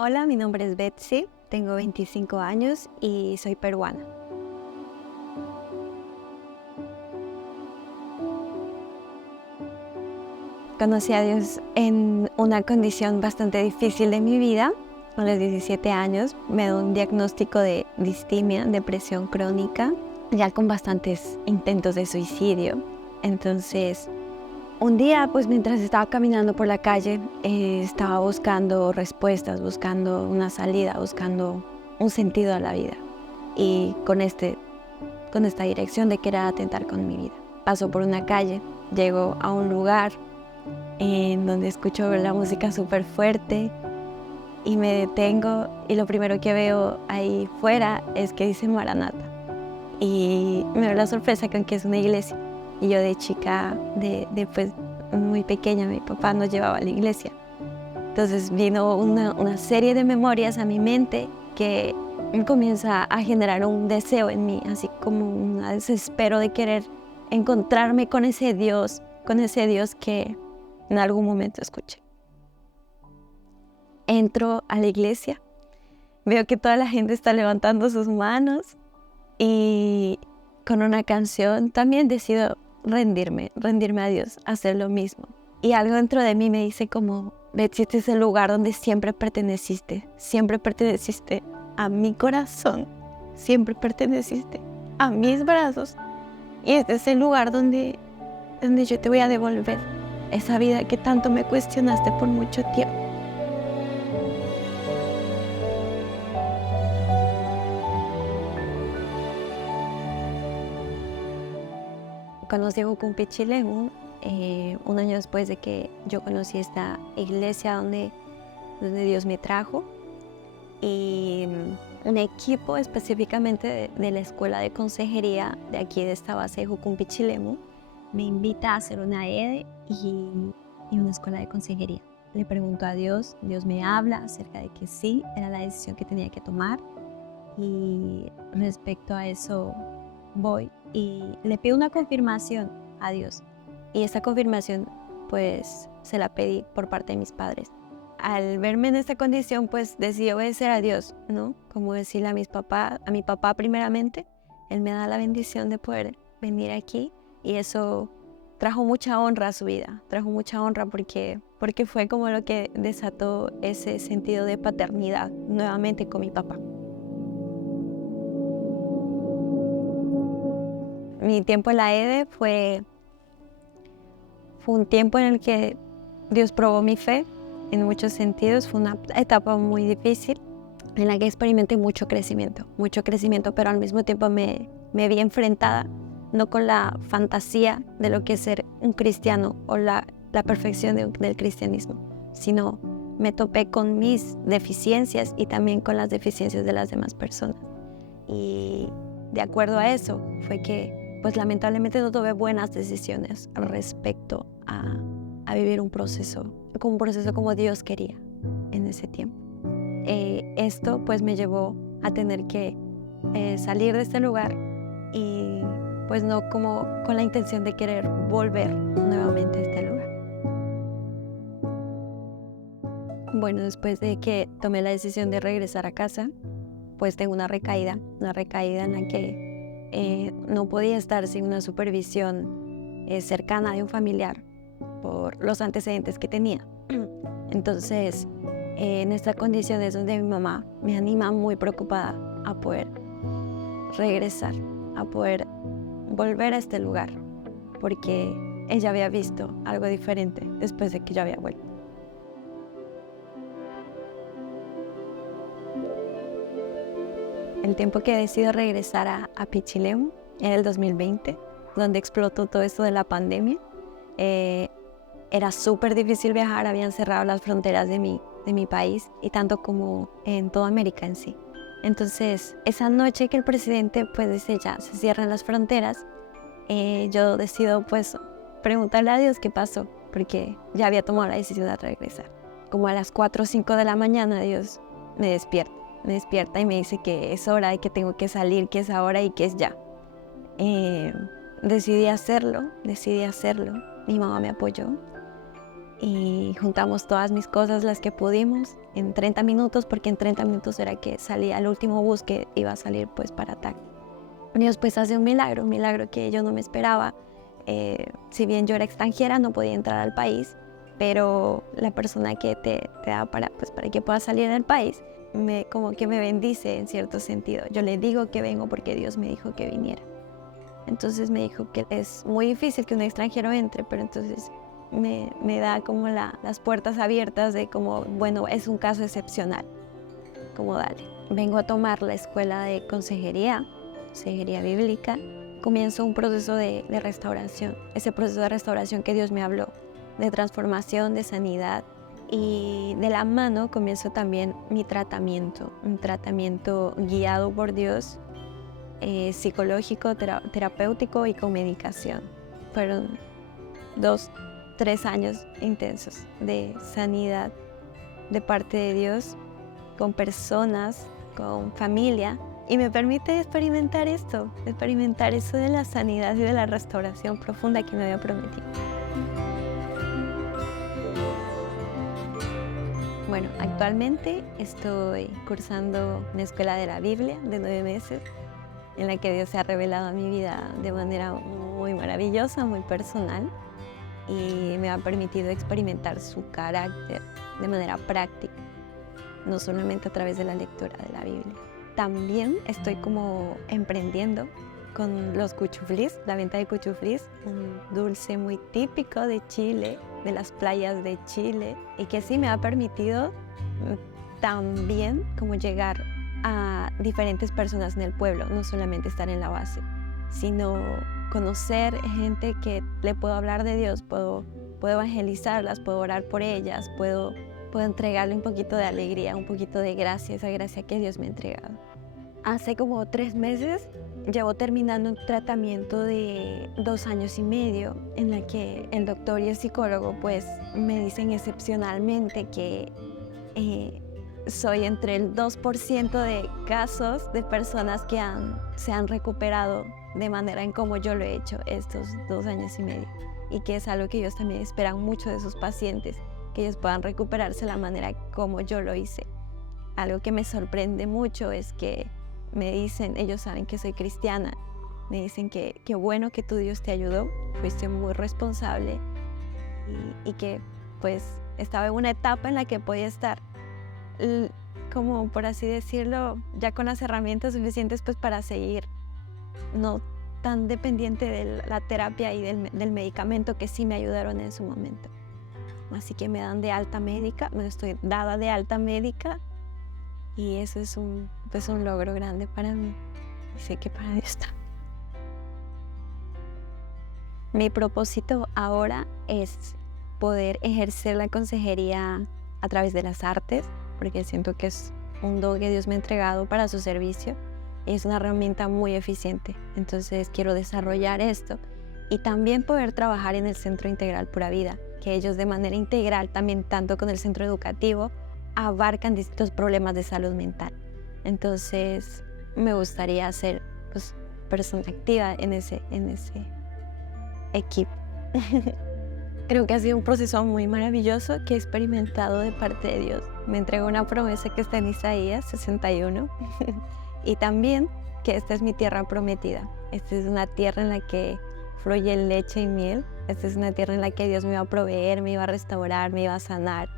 Hola, mi nombre es Betsy, tengo 25 años y soy peruana. Conocí a Dios en una condición bastante difícil de mi vida. A los 17 años me dio un diagnóstico de distimia, depresión crónica, ya con bastantes intentos de suicidio. Entonces, un día, pues mientras estaba caminando por la calle, estaba buscando respuestas, buscando una salida, buscando un sentido a la vida. Y con esta dirección de querer atentar con mi vida. Paso por una calle, llego a un lugar en donde escucho la música súper fuerte y me detengo y lo primero que veo ahí fuera es que dice Maranata. Y me da la sorpresa con que es una iglesia. Y yo de chica, pues muy pequeña, mi papá nos llevaba a la iglesia. Entonces vino una serie de memorias a mi mente que comienza a generar un deseo en mí, así como un desespero de querer encontrarme con ese Dios que en algún momento escuché. Entro a la iglesia, veo que toda la gente está levantando sus manos y con una canción también decido rendirme a Dios, hacer lo mismo. Y algo dentro de mí me dice como, Betsy, este es el lugar donde siempre perteneciste a mi corazón, siempre perteneciste a mis brazos. Y este es el lugar donde yo te voy a devolver esa vida que tanto me cuestionaste por mucho tiempo. Conocí a Jucumpi Chilemu un año después de que yo conocí esta iglesia donde Dios me trajo. Y un equipo específicamente de la escuela de consejería de aquí de esta base de Jucumpi Chilemu me invita a hacer una EDE y una escuela de consejería. Le pregunto a Dios, Dios me habla acerca de que sí, era la decisión que tenía que tomar, y respecto a eso voy y le pido una confirmación a Dios, y esa confirmación pues se la pedí por parte de mis padres. Al verme en esta condición, pues decidí obedecer a Dios, ¿no? Como decirle a mi papá primeramente. Él me da la bendición de poder venir aquí y eso trajo mucha honra a su vida, trajo mucha honra porque fue como lo que desató ese sentido de paternidad nuevamente con mi papá. Mi tiempo en la EDE fue un tiempo en el que Dios probó mi fe en muchos sentidos. Fue una etapa muy difícil en la que experimenté mucho crecimiento, pero al mismo tiempo me vi enfrentada no con la fantasía de lo que es ser un cristiano o la perfección del cristianismo, sino me topé con mis deficiencias y también con las deficiencias de las demás personas. Y de acuerdo a eso fue que pues lamentablemente no tomé buenas decisiones respecto a vivir un proceso como Dios quería en ese tiempo. Esto pues me llevó a tener que salir de este lugar y pues no como con la intención de querer volver nuevamente a este lugar. Bueno, después de que tomé la decisión de regresar a casa, pues tengo una recaída en la que no podía estar sin una supervisión cercana de un familiar por los antecedentes que tenía. Entonces, en estas condiciones donde mi mamá me anima muy preocupada a poder regresar, a poder volver a este lugar, porque ella había visto algo diferente después de que yo había vuelto. El tiempo que decido regresar a Pichilemu era el 2020, donde explotó todo esto de la pandemia. Era súper difícil viajar, habían cerrado las fronteras de mi país y tanto como en toda América en sí. Entonces, esa noche que el presidente pues dice ya se cierran las fronteras, yo decido pues preguntarle a Dios qué pasó, porque ya había tomado la decisión de regresar. Como a las 4 o 5 de la mañana Dios me despierta y me dice que es hora y que tengo que salir, que es ahora y que es ya. Decidí hacerlo, mi mamá me apoyó y juntamos todas mis cosas, las que pudimos, en 30 minutos, porque en 30 minutos era que salía el último bus que iba a salir pues para Tacna. Dios pues hace un milagro que yo no me esperaba. Si bien yo era extranjera, no podía entrar al país, pero la persona que te da para que puedas salir del país, como que me bendice en cierto sentido. Yo le digo que vengo porque Dios me dijo que viniera. Entonces me dijo que es muy difícil que un extranjero entre, pero entonces me da como las puertas abiertas de como, bueno, es un caso excepcional, como dale. Vengo a tomar la escuela de consejería bíblica. Comienzo un proceso de restauración, ese proceso de restauración que Dios me habló, de transformación, de sanidad, y de la mano comienzo también mi tratamiento, un tratamiento guiado por Dios, psicológico, terapéutico y con medicación. Fueron 2-3 años intensos de sanidad de parte de Dios, con personas, con familia, y me permite experimentar eso de la sanidad y de la restauración profunda que me había prometido. Bueno, actualmente estoy cursando una escuela de la Biblia de 9 meses, en la que Dios se ha revelado a mi vida de manera muy maravillosa, muy personal, y me ha permitido experimentar su carácter de manera práctica, no solamente a través de la lectura de la Biblia. También estoy como emprendiendo con los cuchuflis, la venta de cuchuflis, un dulce muy típico de Chile, de las playas de Chile, y que sí me ha permitido también como llegar a diferentes personas en el pueblo, no solamente estar en la base, sino conocer gente que le puedo hablar de Dios, puedo evangelizarlas, puedo orar por ellas, puedo entregarle un poquito de alegría, un poquito de gracia, esa gracia que Dios me ha entregado. Hace como 3 meses llevo terminando un tratamiento de 2 años y medio, en la que el doctor y el psicólogo pues me dicen excepcionalmente que soy entre el 2% de casos de personas que se han recuperado de manera en como yo lo he hecho estos 2 años y medio, y que es algo que ellos también esperan mucho de sus pacientes, que ellos puedan recuperarse de la manera como yo lo hice. Algo que me sorprende mucho es que me dicen, ellos saben que soy cristiana, me dicen que qué bueno que tu Dios te ayudó, fuiste muy responsable, y que pues estaba en una etapa en la que podía estar, como por así decirlo, ya con las herramientas suficientes pues para seguir, no tan dependiente de la terapia y del medicamento, que sí me ayudaron en su momento. Así que me dan de alta médica, me estoy dada de alta médica, y eso es un logro grande para mí, y sé que para Dios también. Mi propósito ahora es poder ejercer la consejería a través de las artes, porque siento que es un don que Dios me ha entregado para su servicio, y es una herramienta muy eficiente. Entonces quiero desarrollar esto y también poder trabajar en el Centro Integral Pura Vida, que ellos de manera integral, también tanto con el centro educativo, abarcan distintos problemas de salud mental. Entonces me gustaría ser pues persona activa en ese equipo. Creo que ha sido un proceso muy maravilloso que he experimentado de parte de Dios. Me entregó una promesa que está en Isaías 61 y también que esta es mi tierra prometida. Esta es una tierra en la que fluye leche y miel. Esta es una tierra en la que Dios me iba a proveer, me iba a restaurar, me iba a sanar,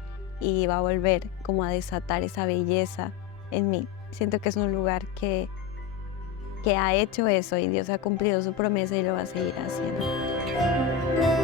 y va a volver como a desatar esa belleza en mí. Siento que es un lugar que ha hecho eso, y Dios ha cumplido su promesa y lo va a seguir haciendo.